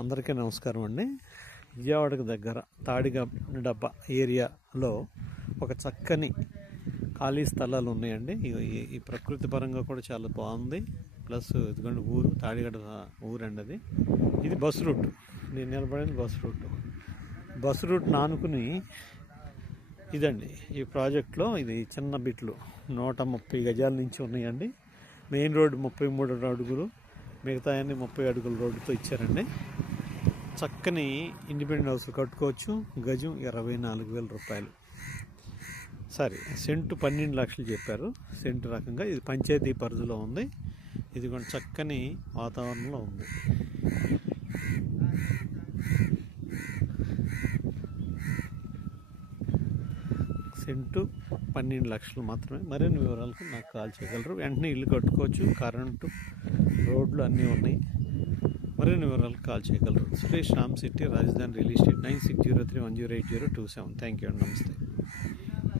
అందరికీ నమస్కారం అండి. విజయవాడకు దగ్గర తాడిగడప ఏరియాలో ఒక చక్కని ఖాళీ స్థలాలు ఉన్నాయండి. ఈ ప్రకృతి పరంగా కూడా చాలా బాగుంది. ప్లస్ ఇదిగోండి ఊరు తాడిగడప ఊరండి. ఇది బస్ రూట్. నేను నిలబడింది బస్ రూట్ నానుకుని ఇదండి ఈ ప్రాజెక్ట్లో. ఇది చిన్న బిట్లు 130 గజాల నుంచి ఉన్నాయండి. మెయిన్ రోడ్డు 33 అడుగులు, మిగతా అన్ని 30 అడుగుల రోడ్డుతో ఇచ్చారండి. చక్కని ఇండిపెండెంట్ హౌస్ కట్టుకోవచ్చు. గజం 24,000 రూపాయలు. సరే, సెంటు 12 లక్షలు చెప్పారు. సెంటు రకంగా ఇది పంచాయతీ పరిధిలో ఉంది. ఇది కూడా చక్కని వాతావరణంలో ఉంది. సెంటు 12 లక్షలు మాత్రమే. మరిన్ని వివరాలకు నాకు కాల్ చేయగలరు. వెంటనే ఇల్లు కట్టుకోవచ్చు. కరెంటు, రోడ్లు అన్నీ ఉన్నాయి. మరిన్ని వివరాలకు కాల్ చేయగలరు. సురేష్ రామ్ సిటీ, రాజధాని రియల్ ఎస్టేట్, 9603108027. థ్యాంక్ యూ అండి. నమస్తే.